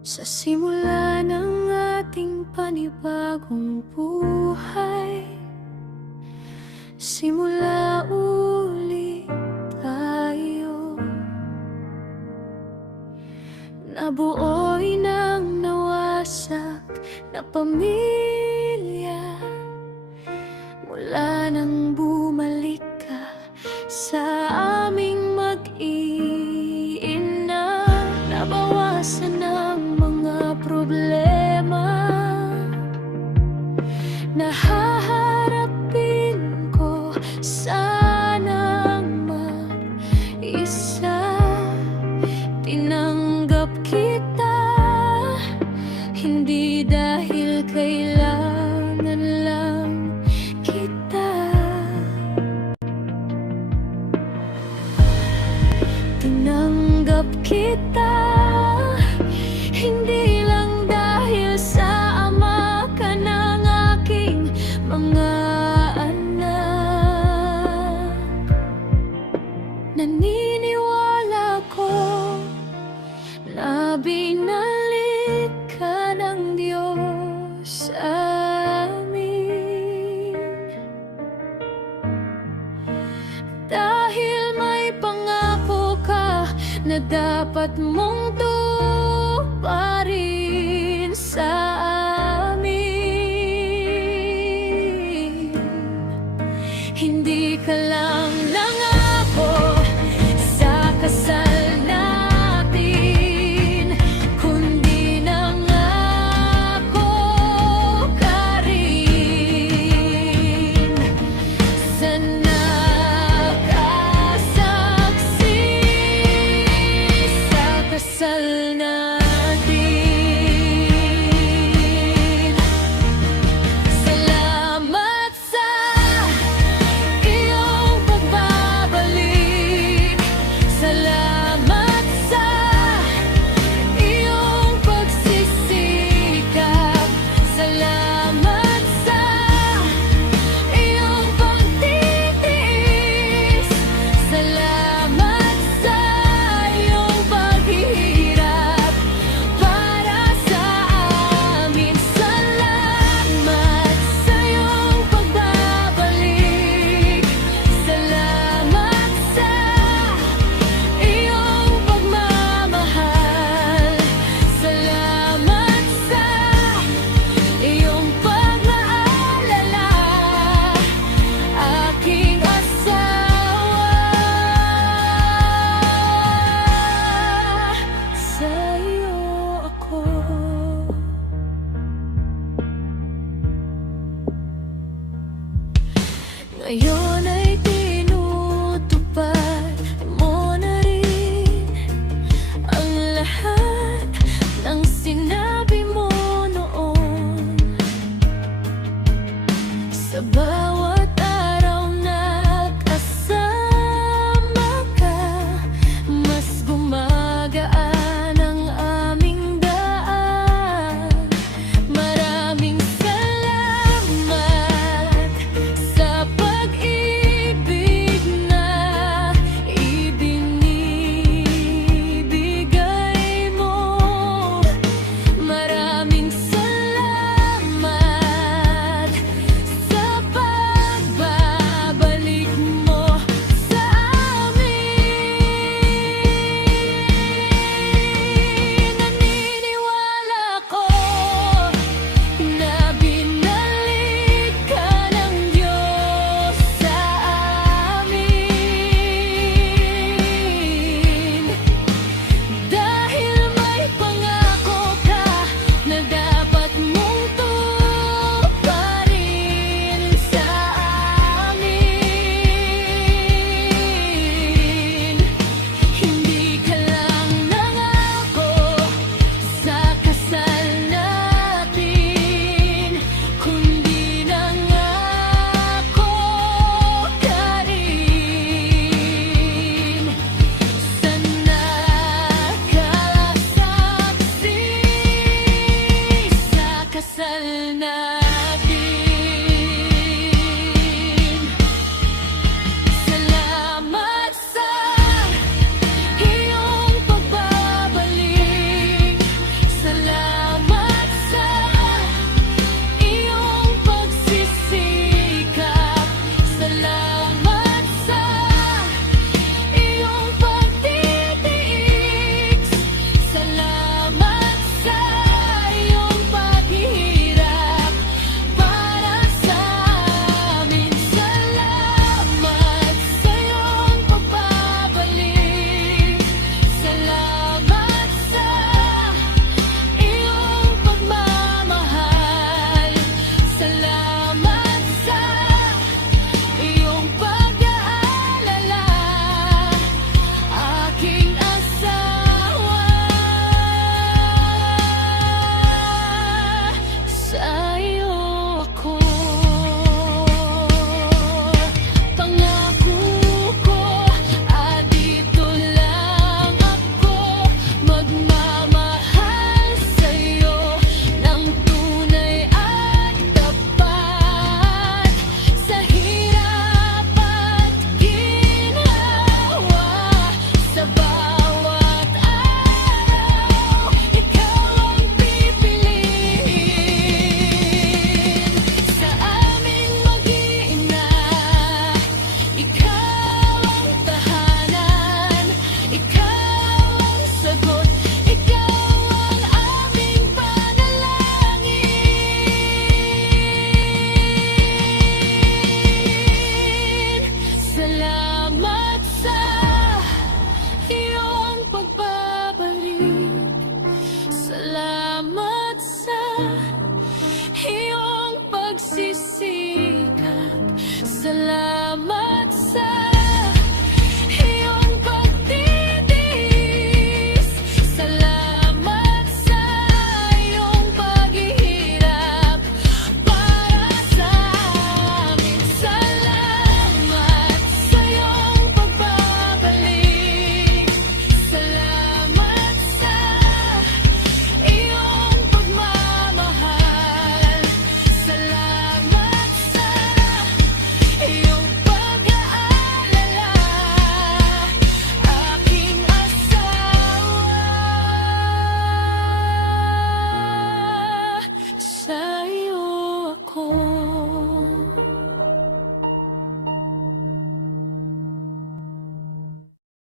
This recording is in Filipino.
Sa simula ng ating panibagong buhay, simula ulit tayo. Nabuoy ng nawasak na pamilya, mula nang bumalik ka sa aming mag-iina. Nabawasan ang mga problema na haharapin ko. Sanang mag-isa, tinanggap kita, hindi dahil kailangan lang kita. Tinanggap kita, hindi lang dahil sa ama ka ng aking mga anak. Naniniwala ko na binalik ka ng Diyos sa amin, dahil may pangako ka na dapat mong tuparin sa amin. Hindi ka lang nangako sa kasal natin, kundi nangako ka rin sa nakasaksi sa kasal natin. Salamat sa iyong pagbabalik. Salamat sa iyong pagsisikap. Salamat sa iyong pagtitiis. Salamat sa iyong paghihirap para sa amin. Salamat sa iyong pagbabalik. Salamat sa iyong pagmamahal. Salamat sa iyong pag-aalala, aking asawa. Sa iyo ako. Ngayon ay